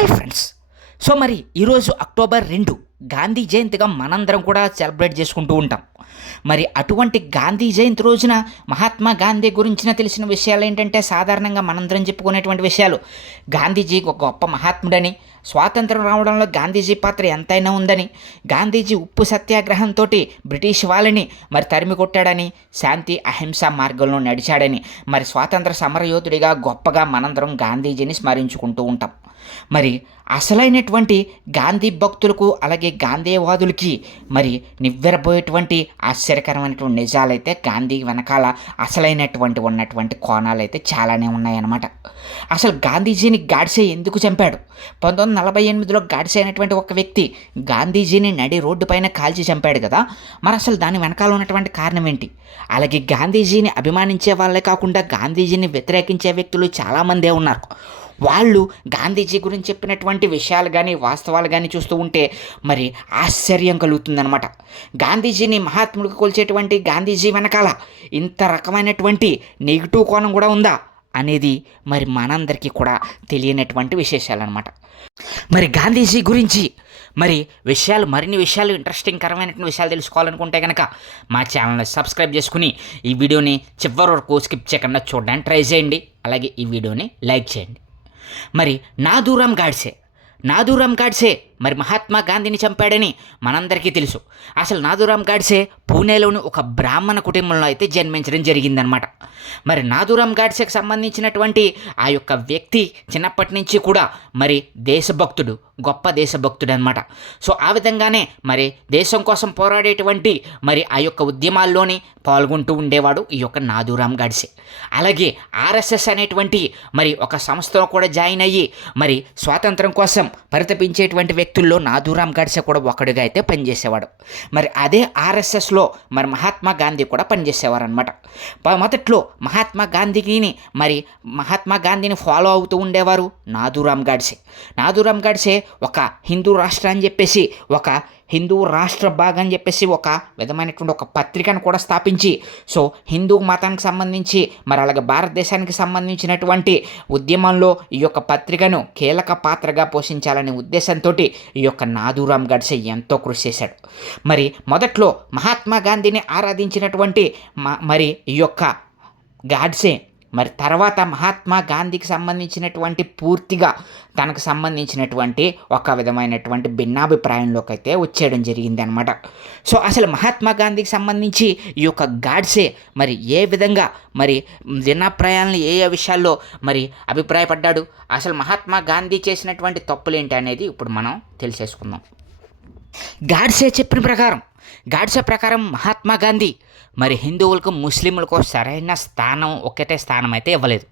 Hi friends. So మరి ఈరోజు October 2 Gandhi జయంతిగా మనందరం కూడా సెలబ్రేట్ చేసుకుంటూ ఉంటాం. మరి అటువంటి గాంధీ జయంతి రోజున మహాత్మా గాంధీ గురించిన తెలిసిన విషయాలు ఏంటంటే, సాధారణంగా మనందరం చెప్పుకునేటువంటి విషయాలు గాంధీజీ ఒక గొప్ప మహాత్ముడని, స్వాతంత్రం రావడంలో గాంధీజీ పాత్ర ఎంతైనా ఉందని, గాంధీజీ ఉప్పు సత్యాగ్రహంతో బ్రిటిష్ వాళ్ళని మరి తరిమి కొట్టాడని, శాంతి అహింస మార్గంలో నడిచాడని, మరి స్వాతంత్ర సమరయోధుడిగా గొప్పగా మనందరం గాంధీజీని స్మరించుకుంటూ ఉంటాం. మరి అసలైనటువంటి గాంధీ భక్తులకు అలాగే గాంధీవాదులకి మరి నివ్వెరబోయేటువంటి ఆశ్చర్యకరమైనటువంటి నిజాలైతే గాంధీ వెనకాల అసలైనటువంటి ఉన్నటువంటి కోణాలైతే చాలానే ఉన్నాయన్నమాట. అసలు గాంధీజీని గాడ్సే ఎందుకు చంపాడు? 1948లో గాడ్సే అయినటువంటి ఒక వ్యక్తి గాంధీజీని నడి రోడ్డు పైన కాల్చి చంపాడు కదా. మరి అసలు దాని వెనకాల ఉన్నటువంటి కారణం ఏంటి? అలాగే గాంధీజీని అభిమానించే వాళ్ళే కాకుండా గాంధీజీని వ్యతిరేకించే వ్యక్తులు చాలామందే ఉన్నారు. వాళ్ళు గాంధీజీ గురించి చెప్పినటువంటి విషయాలు కానీ వాస్తవాలు కానీ చూస్తూ ఉంటే మరి ఆశ్చర్యం కలుగుతుందనమాట. గాంధీజీని మహాత్ముడికి కొలిచేటువంటి గాంధీజీ వెనకాల ఇంత రకమైనటువంటి నెగిటివ్ కోణం కూడా ఉందా అనేది మరి మనందరికీ కూడా తెలియనటువంటి విశేషాలు అనమాట. మరి గాంధీజీ గురించి మరిన్ని విషయాలు ఇంట్రెస్టింగ్ కరమైనటువంటి విషయాలు తెలుసుకోవాలనుకుంటే కనుక మా ఛానల్ని సబ్స్క్రైబ్ చేసుకుని ఈ వీడియోని చివరి వరకు స్కిప్ చేయకుండా చూడడానికి ట్రై చేయండి. అలాగే ఈ వీడియోని లైక్ చేయండి. మరి నాథూరామ్ గాడ్సే మరి మహాత్మా గాంధీని చంపాడని మనందరికీ తెలుసు. అసలు నాథూరామ్ గాడ్సే పూణేలోని ఒక బ్రాహ్మణ కుటుంబంలో అయితే జన్మించడం జరిగిందనమాట. మరి నాథూరామ్ గాడ్సేకి సంబంధించినటువంటి ఆ యొక్క వ్యక్తి చిన్నప్పటి నుంచి కూడా మరి దేశభక్తుడు, గొప్ప దేశభక్తుడు అనమాట. సో ఆ విధంగానే మరి దేశం కోసం పోరాడేటువంటి మరి ఆ యొక్క ఉద్యమాల్లోని పాల్గొంటూ ఉండేవాడు ఈ యొక్క నాథూరామ్ గాడ్సే. అలాగే ఆర్ఎస్ఎస్ అనేటువంటి మరి ఒక సంస్థలో కూడా జాయిన్ అయ్యి మరి స్వాతంత్రం కోసం పరితపించేటువంటి వ్యక్తుల్లో నాథూరామ్ గాడ్సే కూడా ఒకడుగా అయితే పనిచేసేవాడు. మరి అదే ఆర్ఎస్ఎస్లో మరి మహాత్మా గాంధీ కూడా పనిచేసేవారు అనమాట. మొదట్లో మహాత్మా గాంధీని ఫాలో అవుతూ ఉండేవారు నాథూరామ్ గాడ్సే ఒక హిందూ రాష్ట్ర అని చెప్పేసి, ఒక హిందూ రాష్ట్ర భాగం అని చెప్పేసి ఒక విధమైనటువంటి ఒక పత్రికను కూడా స్థాపించి, సో హిందూ మతానికి సంబంధించి మరి అలాగే భారతదేశానికి సంబంధించినటువంటి ఉద్యమంలో ఈ యొక్క పత్రికను కీలక పాత్రగా పోషించాలనే ఉద్దేశంతో ఈ యొక్క నాథూరామ్ గాడ్సే ఎంతో కృషి చేశాడు. మరి మొదట్లో మహాత్మా గాంధీని ఆరాధించినటువంటి మరి ఈ యొక్క గాడ్సే మరి తర్వాత మహాత్మా గాంధీకి సంబంధించినటువంటి పూర్తిగా తనకు సంబంధించినటువంటి ఒక విధమైనటువంటి భిన్నాభిప్రాయంలోకి అయితే వచ్చేయడం జరిగింది అనమాట. సో అసలు మహాత్మా గాంధీకి సంబంధించి ఈ యొక్క గాడ్సే మరి ఏ విధంగా మరి భిన్నాభిప్రాయాలను ఏ విషయాల్లో మరి అభిప్రాయపడ్డాడు, అసలు మహాత్మా గాంధీ చేసినటువంటి తప్పులేంటి అనేది ఇప్పుడు మనం తెలిసేసుకుందాం. గాడ్సే ప్రకారం మహాత్మా గాంధీ మరి హిందువులకు ముస్లింలకు సరైన ఒకటే స్థానం అయితే ఇవ్వలేదు.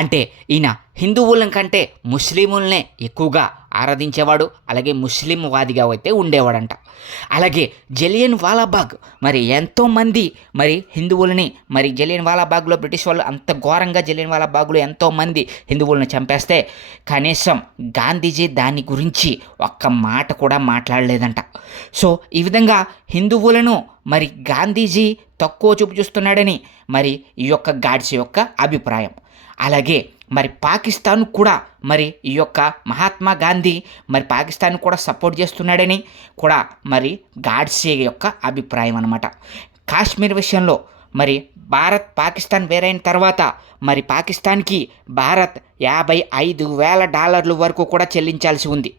అంటే ఈయన హిందువుల కంటే ముస్లింలనే ఎక్కువగా ఆరాధించేవాడు, అలాగే ముస్లిం వాదిగా అయితే ఉండేవాడంట. అలాగే జలియన్ వాలాబాగ్ మరి ఎంతోమంది మరి హిందువులని మరి జలియన్ వాలాబాగ్లో బ్రిటిష్ వాళ్ళు అంత ఘోరంగా జలియన్ వాలాబాగ్లో ఎంతోమంది హిందువులను చంపేస్తే కనీసం గాంధీజీ దాని గురించి ఒక్క మాట కూడా మాట్లాడలేదంట. సో ఈ విధంగా హిందువులను మరి గాంధీజీ తక్కువ చూపు చూస్తున్నాడని మరి ఈ యొక్క గాడ్సే యొక్క అభిప్రాయం. అలాగే మరి పాకిస్తాన్ కూడా మరి ఈ యొక్క మహాత్మా గాంధీ మరి పాకిస్తాన్ కూడా సపోర్ట్ చేస్తున్నాడని కూడా మరి గాడ్సే యొక్క అభిప్రాయం అన్నమాట. కాశ్మీర్ విషయంలో మరి పాకిస్తాన్ వేరైన తర్వాత మరి పాకిస్తాన్కి భారత్ $55,000 వరకు కూడా చెల్లించాల్సి ఉంది.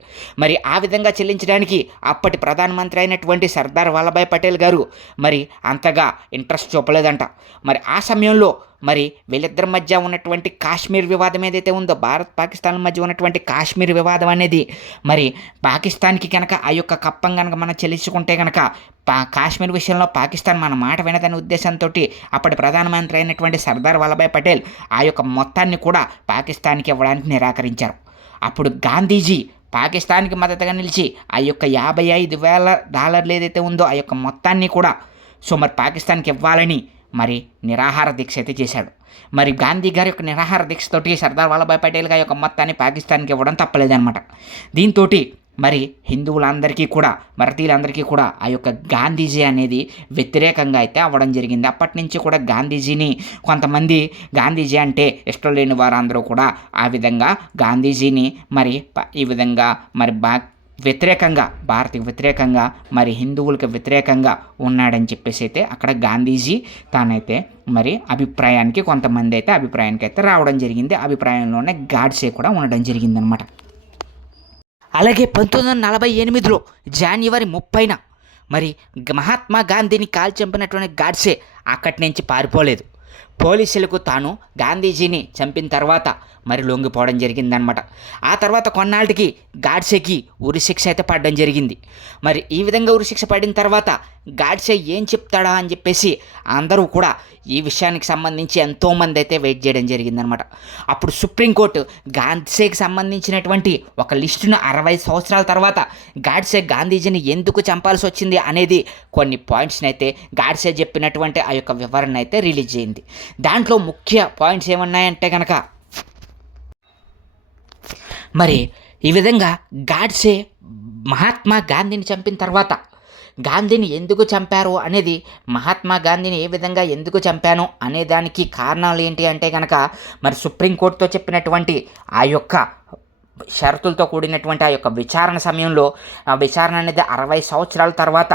మరి ఆ విధంగా చెల్లించడానికి అప్పటి ప్రధానమంత్రి అయినటువంటి సర్దార్ వల్లభాయ్ పటేల్ గారు మరి అంతగా ఇంట్రెస్ట్ చూపలేదంట. మరి ఆ సమయంలో మరి వీళ్ళిద్దరి మధ్య ఉన్నటువంటి కాశ్మీర్ వివాదం ఏదైతే ఉందో, భారత్ పాకిస్తాన్ల మధ్య ఉన్నటువంటి కాశ్మీర్ వివాదం అనేది మరి పాకిస్తాన్కి కనుక ఆ యొక్క కప్పం కనుక మనం చెల్లించుకుంటే కనుక కాశ్మీర్ విషయంలో పాకిస్తాన్ మన మాట వినదనే ఉద్దేశంతో అప్పటి ప్రధానమంత్రి అయినటువంటి సర్దార్ వల్లభాయ్ పటేల్ ఆ యొక్క మొత్తాన్ని కూడా పాకిస్తాన్కి ఇవ్వడానికి నిరాకరించారు. అప్పుడు గాంధీజీ పాకిస్తాన్కి మద్దతుగా నిలిచి ఆ యొక్క $55,000 ఏదైతే ఉందో ఆ యొక్క మొత్తాన్ని కూడా సో మరి పాకిస్తాన్కి ఇవ్వాలని మరి నిరాహార దీక్ష అయితే చేశాడు. మరి గాంధీ గారి యొక్క నిరాహార దీక్షతోటి సర్దార్ వల్లభాయ్ పటేల్ గారి యొక్క మొత్తాన్ని పాకిస్తాన్కి ఇవ్వడం తప్పలేదన్నమాట. దీంతో మరి హిందువులందరికీ కూడా, భారతీయులందరికీ కూడా ఆ యొక్క గాంధీజీ అనేది వ్యతిరేకంగా అయితే అవ్వడం జరిగింది. అప్పటి నుంచి కూడా గాంధీజీని కొంతమంది గాంధీజీ అంటే ఇష్టం లేని వారందరూ కూడా ఆ విధంగా గాంధీజీని మరి ఈ విధంగా మరి వ్యతిరేకంగా, భారత్కి వ్యతిరేకంగా, మరి హిందువులకు వ్యతిరేకంగా ఉన్నాడని చెప్పేసి అయితే అక్కడ గాంధీజీ తానైతే మరి కొంతమంది అయితే అభిప్రాయానికి అయితే రావడం జరిగింది. అభిప్రాయంలోనే గాడ్సే కూడా ఉండడం జరిగిందనమాట. అలాగే 1948లో జనవరి 30న మరి మహాత్మా గాంధీని కాల్చంపినటువంటి గాడ్సే అక్కడి నుంచి పారిపోలేదు. పోలీసులకు తాను గాంధీజీని చంపిన తర్వాత మరి లొంగిపోవడం జరిగిందనమాట. ఆ తర్వాత కొన్నాళ్ళకి గాడ్సేకి ఉరిశిక్ష అయితే పడడం జరిగింది. మరి ఈ విధంగా ఉరిశిక్ష పడిన తర్వాత గాడ్సే ఏం చెప్తాడా అని చెప్పేసి అందరూ కూడా ఈ విషయానికి సంబంధించి ఎంతోమంది అయితే వెయిట్ చేయడం జరిగిందనమాట. అప్పుడు సుప్రీంకోర్టు గాడ్సేకి సంబంధించినటువంటి ఒక లిస్టును 60 సంవత్సరాల తర్వాత గాడ్సే గాంధీజీని ఎందుకు చంపాల్సి వచ్చింది అనేది కొన్ని పాయింట్స్ని అయితే గాడ్సే చెప్పినటువంటి ఆ యొక్క వివరణ అయితే రిలీజ్ చేయింది. దాంట్లో ముఖ్య పాయింట్స్ ఏమన్నాయంటే కనుక, మరి ఈ విధంగా గాడ్సే మహాత్మా గాంధీని చంపిన తర్వాత గాంధీని ఎందుకు చంపారు అనేది, మహాత్మా గాంధీని ఏ విధంగా ఎందుకు చంపాను అనే దానికి కారణాలు ఏంటి అంటే కనుక, మరి సుప్రీంకోర్టుతో చెప్పినటువంటి ఆ యొక్క షరతులతో కూడినటువంటి ఆ యొక్క విచారణ సమయంలో, ఆ విచారణ అనేది 60 సంవత్సరాల తర్వాత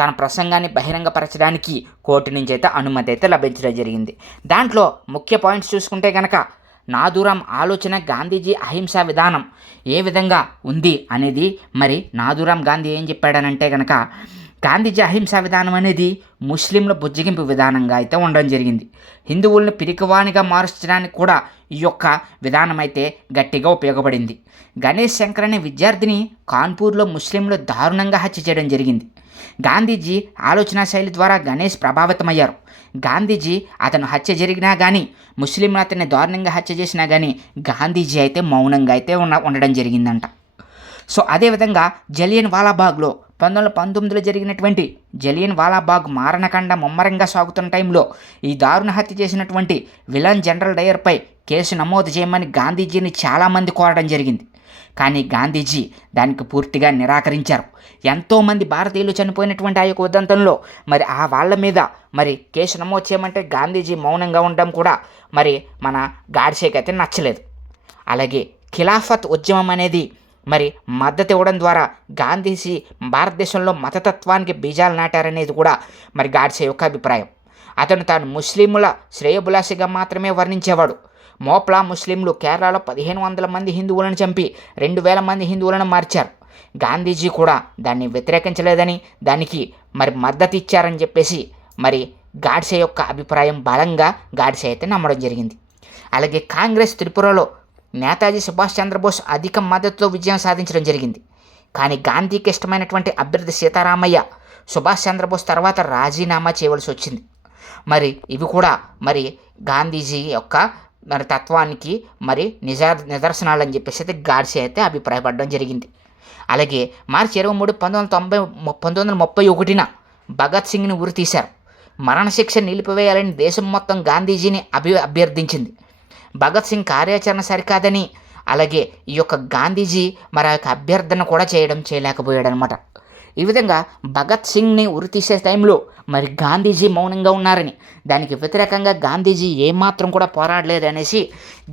తన ప్రసంగాన్ని బహిరంగపరచడానికి కోర్టు నుంచి అయితే అనుమతి అయితే లభించడం జరిగింది. దాంట్లో ముఖ్య పాయింట్స్ చూసుకుంటే కనుక, నాథూరాం ఆలోచన, గాంధీజీ అహింసా విధానం ఏ విధంగా ఉంది అనేది, మరి నాథూరాం గాంధీ ఏం చెప్పాడనంటే కనుక, గాంధీజీ అహింసా విధానం అనేది ముస్లింల బుజ్జగింపు విధానంగా అయితే ఉండడం జరిగింది. హిందువులను పిరికివానిగా మార్చడానికి కూడా ఈ యొక్క విధానం అయితే గట్టిగా ఉపయోగపడింది. గణేష్ శంకర్ అనే విద్యార్థిని కాన్పూర్లో ముస్లింలు దారుణంగా హత్య చేయడం జరిగింది. గాంధీజీ ఆలోచన శైలి ద్వారా గణేష్ ప్రభావితమయ్యారు. గాంధీజీ అతను హత్య జరిగినా కానీ, ముస్లింలు అతన్ని దారుణంగా హత్య చేసినా కానీ గాంధీజీ అయితే మౌనంగా అయితే ఉండడం జరిగిందంట. సో అదేవిధంగా జలియన్ వాలాబాగ్లో 1919లో జరిగినటువంటి జలియన్ వాలాబాగ్ మారణకాండ ముమ్మరంగా సాగుతున్న టైంలో ఈ దారుణ హత్య చేసినటువంటి విలన్ జనరల్ డయర్పై కేసు నమోదు చేయమని గాంధీజీని చాలామంది కోరడం జరిగింది. కానీ గాంధీజీ దానికి పూర్తిగా నిరాకరించారు. ఎంతోమంది భారతీయులు చనిపోయినటువంటి ఆ యొక్క ఉదంతంలో మరి ఆ వాళ్ళ మీద మరి కేసు నమోదు చేయమంటే గాంధీజీ మౌనంగా ఉండడం కూడా మరి మన గాడ్సేకి అయితే నచ్చలేదు. అలాగే ఖిలాఫత్ ఉద్యమం అనేది మరి మద్దతు ఇవ్వడం ద్వారా గాంధీజీ భారతదేశంలో మతతత్వానికి బీజాలు నాటారనేది కూడా మరి గాడ్సే యొక్క అభిప్రాయం. అతను తాను ముస్లింల శ్రేయోభిలాషిగా మాత్రమే వర్ణించేవాడు. మోప్లా ముస్లింలు కేరళలో 1500 మంది హిందువులను చంపి 2000 మంది హిందువులను మార్చారు. గాంధీజీ కూడా దాన్ని వ్యతిరేకించలేదని, దానికి మరి మద్దతు ఇచ్చారని చెప్పేసి మరి గాడ్సే యొక్క అభిప్రాయం బలంగా గాడ్సే అయితే నమ్మడం జరిగింది. అలాగే కాంగ్రెస్ త్రిపురలో నేతాజీ సుభాష్ చంద్రబోస్ అధిక మద్దతుతో విజయం సాధించడం జరిగింది. కానీ గాంధీకి ఇష్టమైనటువంటి అభ్యర్థి సీతారామయ్య సుభాష్ చంద్రబోస్ తర్వాత రాజీనామా చేయవలసి వచ్చింది. మరి ఇవి కూడా మరి గాంధీజీ యొక్క మరి తత్వానికి మరి నిదర్శనాలని చెప్పేసి అయితే గాడ్సే అయితే అభిప్రాయపడడం జరిగింది. అలాగే మార్చి 23, 1931న భగత్ సింగ్ని ఉరి తీశారు. మరణశిక్ష నిలిపివేయాలని దేశం మొత్తం గాంధీజీని అభ్యర్థించింది. భగత్ సింగ్ కార్యాచరణ సరికాదని, అలాగే ఈ యొక్క గాంధీజీ మరి ఆ యొక్క అభ్యర్థన కూడా చేయలేకపోయాడు అనమాట. ఈ విధంగా భగత్ సింగ్ని ఉరి తీసే టైంలో మరి గాంధీజీ మౌనంగా ఉన్నారని, దానికి వ్యతిరేకంగా గాంధీజీ ఏమాత్రం కూడా పోరాడలేదు అనేసి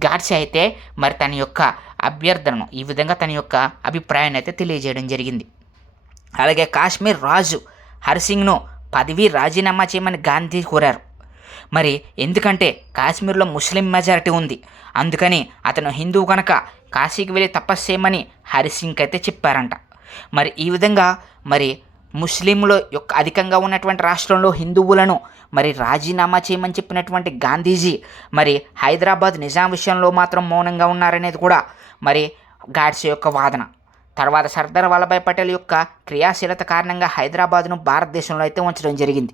గాడ్సే అయితే మరి తన యొక్క అభ్యర్థనను, ఈ విధంగా తన యొక్క అభిప్రాయాన్ని అయితే తెలియజేయడం జరిగింది. అలాగే కాశ్మీర్ రాజు హరిసింగ్ను పదవి రాజీనామా చేయమని గాంధీ కోరారు. మరి ఎందుకంటే కాశ్మీర్లో ముస్లిం మెజారిటీ ఉంది, అందుకని అతను హిందువు కనుక కాశీకి వెళ్ళి తపస్సు చేయమని హరిసింగ్కి అయితే చెప్పారంట. మరి ఈ విధంగా మరి ముస్లింల యొక్క అధికంగా ఉన్నటువంటి రాష్ట్రంలో హిందువులను మరి రాజీనామా చేయమని చెప్పినటువంటి గాంధీజీ మరి హైదరాబాద్ నిజాం విషయంలో మాత్రం మౌనంగా ఉన్నారనేది కూడా మరి గాడ్సే యొక్క వాదన. తర్వాత సర్దార్ వల్లభాయ్ పటేల్ యొక్క క్రియాశీలత కారణంగా హైదరాబాద్ను భారతదేశంలో అయితే ఉంచడం జరిగింది.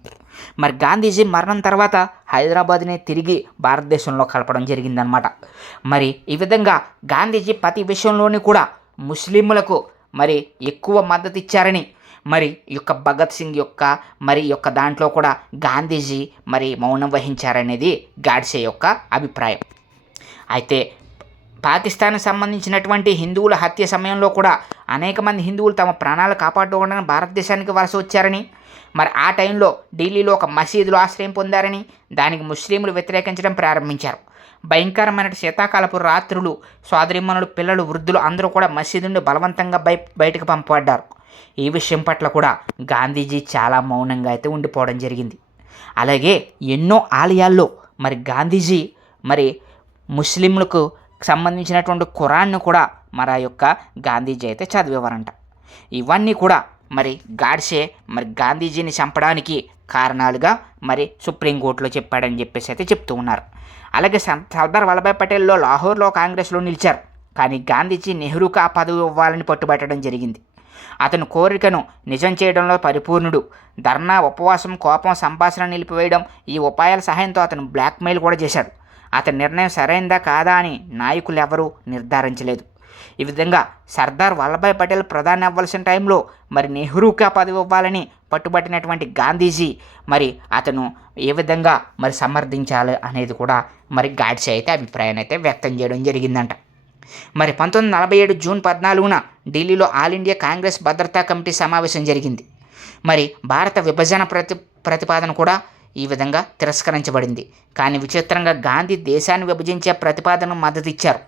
మరి గాంధీజీ మరణం తర్వాత హైదరాబాద్ని తిరిగి భారతదేశంలో కలపడం జరిగిందనమాట. మరి ఈ విధంగా గాంధీజీ ప్రతి విషయంలోని కూడా ముస్లింలకు మరి ఎక్కువ మద్దతు ఇచ్చారని, మరి ఈ యొక్క భగత్ సింగ్ యొక్క మరి యొక్క దాంట్లో కూడా గాంధీజీ మరి మౌనం వహించారనేది గాడ్సే యొక్క అభిప్రాయం. అయితే పాకిస్తాన్కి సంబంధించినటువంటి హిందువుల హత్య సమయంలో కూడా అనేక మంది హిందువులు తమ ప్రాణాలు కాపాడుకోవడానికి భారతదేశానికి వలస వచ్చారని, మరి ఆ టైంలో ఢిల్లీలో ఒక మసీదులో ఆశ్రయం పొందారని, దానికి ముస్లింలు వ్యతిరేకించడం ప్రారంభించారు. భయంకరమైన శీతాకాలపు రాత్రులు సోదరిమణులు, పిల్లలు, వృద్ధులు అందరూ కూడా మసీదు నుండి బలవంతంగా బయటకు పంపబడ్డారు. ఈ విషయం పట్ల కూడా గాంధీజీ చాలా మౌనంగా అయితే ఉండిపోవడం జరిగింది. అలాగే ఎన్నో ఆలయాల్లో మరి గాంధీజీ మరి ముస్లింలకు సంబంధించినటువంటి ఖురాన్ను కూడా మరి ఆ యొక్క గాంధీజీ అయితే చదివేవారంట. ఇవన్నీ కూడా మరి గాడ్సే మరి గాంధీజీని చంపడానికి కారణాలుగా మరి సుప్రీంకోర్టులో చెప్పాడని చెప్పేసి అయితే చెప్తూ ఉన్నారు. అలాగే సర్దార్ వల్లభాయ్ పటేల్లో లాహోర్లో కాంగ్రెస్లో నిలిచారు. కానీ గాంధీజీ నెహ్రూకు ఆ పదవి ఇవ్వాలని పట్టుబట్టడం జరిగింది. అతను కోరికను నిజం చేయడంలో పరిపూర్ణుడు. ధర్నా, ఉపవాసం, కోపం, సంభాషణ నిలిపివేయడం ఈ ఉపాయాల సహాయంతో అతను బ్లాక్మెయిల్ కూడా చేశాడు. అతని నిర్ణయం సరైందా కాదా అని నాయకులు ఎవరూ నిర్ధారించలేదు. ఈ విధంగా సర్దార్ వల్లభాయ్ పటేల్ ప్రధాని అవ్వాల్సిన టైంలో మరి నెహ్రూకి ఆ పదవి ఇవ్వాలని పట్టుబట్టినటువంటి గాంధీజీ మరి అతను ఏ విధంగా మరి సమర్థించాలి అనేది కూడా మరి గాడ్సే అయితే అభిప్రాయాన్ని అయితే వ్యక్తం చేయడం జరిగిందంట. మరి 1947 జూన్ 14న ఢిల్లీలో ఆల్ ఇండియా కాంగ్రెస్ భద్రతా కమిటీ సమావేశం జరిగింది. మరి భారత విభజన ప్రతిపాదన కూడా ఈ విధంగా తిరస్కరించబడింది. కానీ విచిత్రంగా గాంధీ దేశాన్ని విభజించే ప్రతిపాదనకు మద్దతు ఇచ్చారు.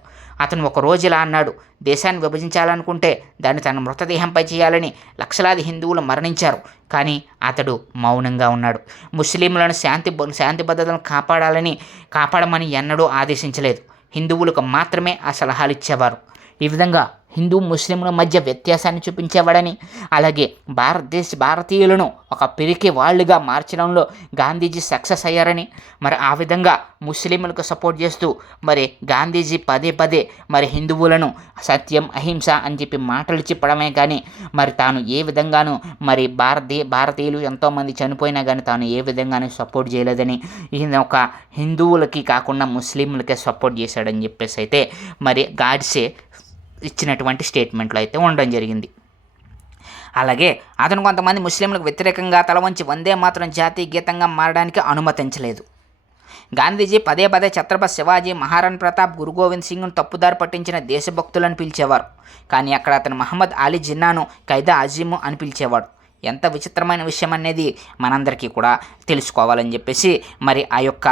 అతను ఒక రోజు ఇలా అన్నాడు: దేశాన్ని విభజించాలనుకుంటే దాన్ని తన మృతదేహంపై చేయాలని లక్షలాది హిందువులు మరణించారు. కానీ అతడు మౌనంగా ఉన్నాడు. ముస్లింలను శాంతి భద్రతలను కాపాడమని ఎన్నడూ ఆదేశించలేదు. హిందువులకు మాత్రమే ఆ సలహాలు ఇచ్చేవారు. ఈ విధంగా హిందూ ముస్లింల మధ్య వ్యత్యాసాన్ని చూపించేవాడని, అలాగే భారతీయులను ఒక పిరికి వాళ్ళుగా మార్చడంలో గాంధీజీ సక్సెస్ అయ్యారని, మరి ఆ విధంగా ముస్లింలకు సపోర్ట్ చేస్తూ మరి గాంధీజీ పదే మరి హిందువులను సత్యం, అహింస అని చెప్పి మాటలు చెప్పడమే కానీ మరి తాను ఏ విధంగానూ మరి భారతీయులు ఎంతోమంది చనిపోయినా కానీ తాను ఏ విధంగానూ సపోర్ట్ చేయలేదని, ఈయన ఒక హిందువులకి కాకుండా ముస్లింలకే సపోర్ట్ చేశాడని చెప్పేసి అయితే మరి గాడ్సే ఇచ్చినటువంటి స్టేట్మెంట్లో అయితే ఉండడం జరిగింది. అలాగే అతను కొంతమంది ముస్లింలకు వ్యతిరేకంగా తల వంచి వందే మాతరం జాతీయ గీతంగా మారడానికి అనుమతించలేదు. గాంధీజీ పదే ఛత్రపతి శివాజీ, మహారాణా ప్రతాప్, గురు గోవింద్ సింగ్ను తప్పుదారి పట్టించిన దేశభక్తులను పిలిచేవారు. కానీ అక్కడ అతను మహమ్మద్ అలీ జిన్నాను ఖైదా అజీము అని పిలిచేవాడు. ఎంత విచిత్రమైన విషయం అనేది మనందరికీ కూడా తెలుసుకోవాలని చెప్పేసి మరి ఆ యొక్క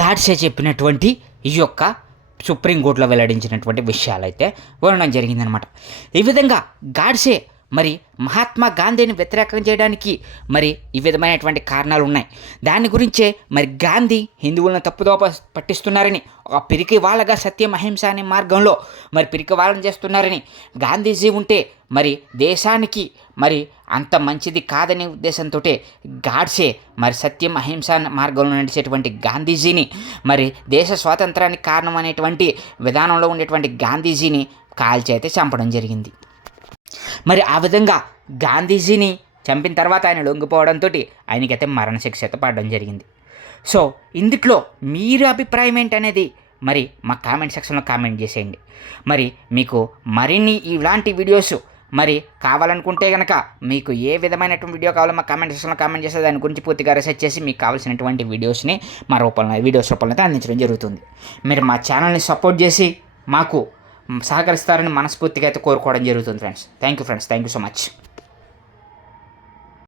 గాడ్సే చెప్పినటువంటి ఈ యొక్క సుప్రీంకోర్టులో వెల్లడించినటువంటి విషయాలైతే వినడం జరిగిందనమాట. ఈ విధంగా గాడ్సే మరి మహాత్మా గాంధీని వ్యతిరేకం చేయడానికి మరి ఈ విధమైనటువంటి కారణాలు ఉన్నాయి. దాని గురించే మరి గాంధీ హిందువులను తప్పుదో పట్టిస్తున్నారని, ఒక పిరికి వాళ్ళగా సత్యం, అహింస అనే మార్గంలో మరి పిరికి వాళ్ళని చేస్తున్నారని, గాంధీజీ ఉంటే మరి దేశానికి మరి అంత మంచిది కాదనే ఉద్దేశంతో గాడ్సే మరి సత్యం, అహింస మార్గంలో నడిచేటువంటి గాంధీజీని మరి దేశ స్వాతంత్రానికి కారణం అనేటువంటి విధానంలో ఉండేటువంటి గాంధీజీని కాల్చి అయితే చంపడం జరిగింది. మరి ఆ విధంగా గాంధీజీని చంపిన తర్వాత ఆయన లొంగిపోవడంతో ఆయనకైతే మరణశిక్ష అయితే పడడం జరిగింది. సో ఇందులో మీరు అభిప్రాయం ఏంటనేది మరి మా కామెంట్ సెక్షన్లో కామెంట్ చేసేయండి. మరి మీకు మరిన్ని ఇలాంటి వీడియోస్ మరి కావాలనుకుంటే కనుక మీకు ఏ విధమైనటువంటి వీడియో కావాలో మా కామెంట్ సెక్షన్లో కామెంట్ చేస్తే దాని గురించి పూర్తిగా రీసెర్చ్ చేసి మీకు కావాల్సినటువంటి వీడియోస్ని మా వీడియోస్ రూపంలో అయితే అందించడం జరుగుతుంది. మీరు మా ఛానల్ని సపోర్ట్ చేసి మాకు సహకరిస్తారని మనస్ఫూర్తిగా అయితే కోరుకోవడం జరుగుతుంది friends. Thank you so much.